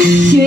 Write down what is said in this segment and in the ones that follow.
Yeah.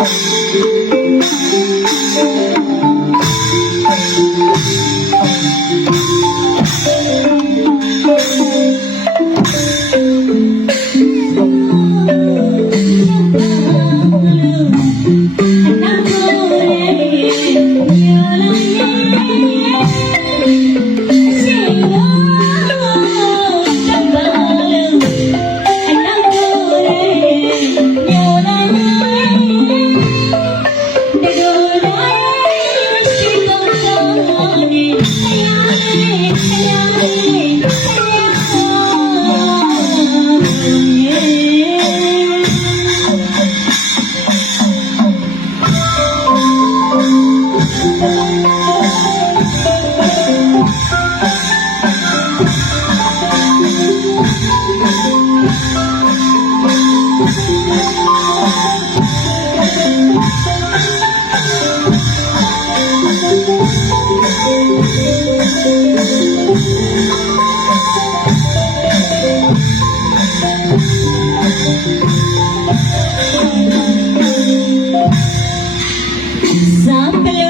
Música അടുക്കളയിൽ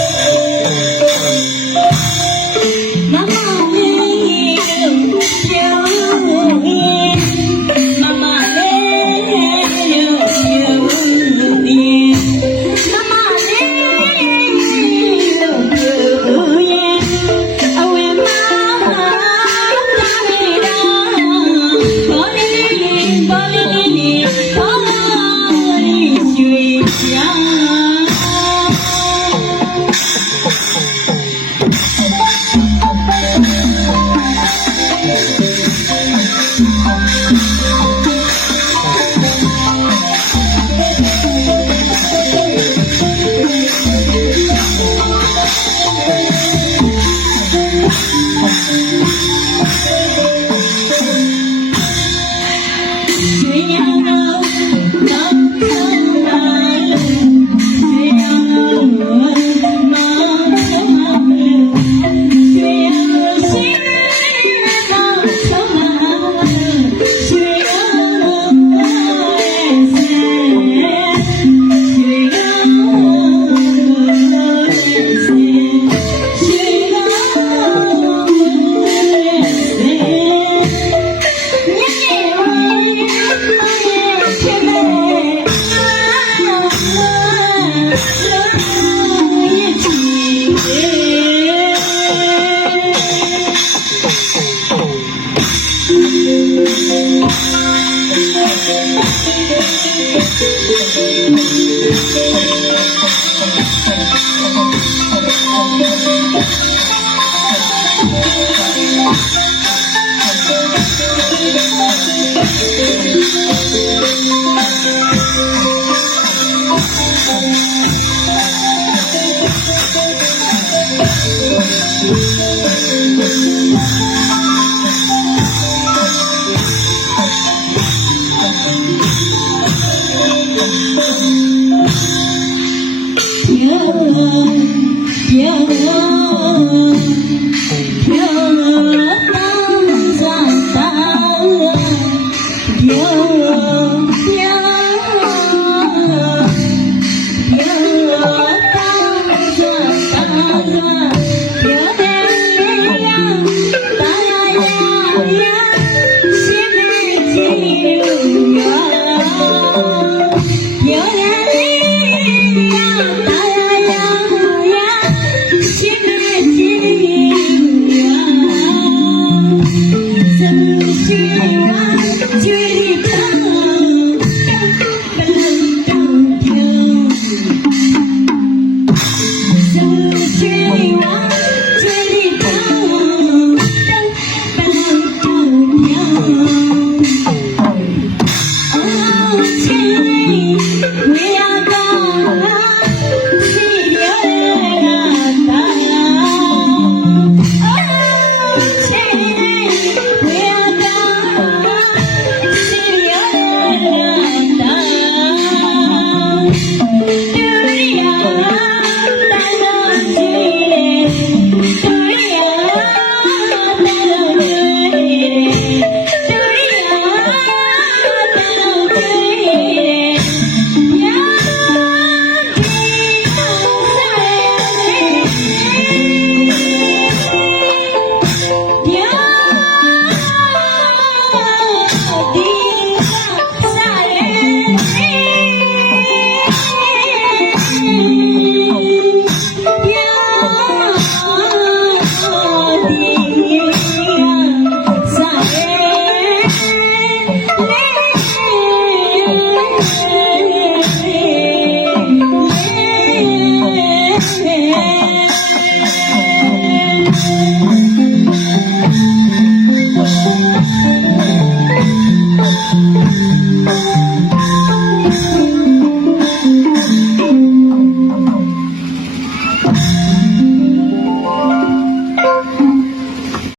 一季。Yeah, yeah.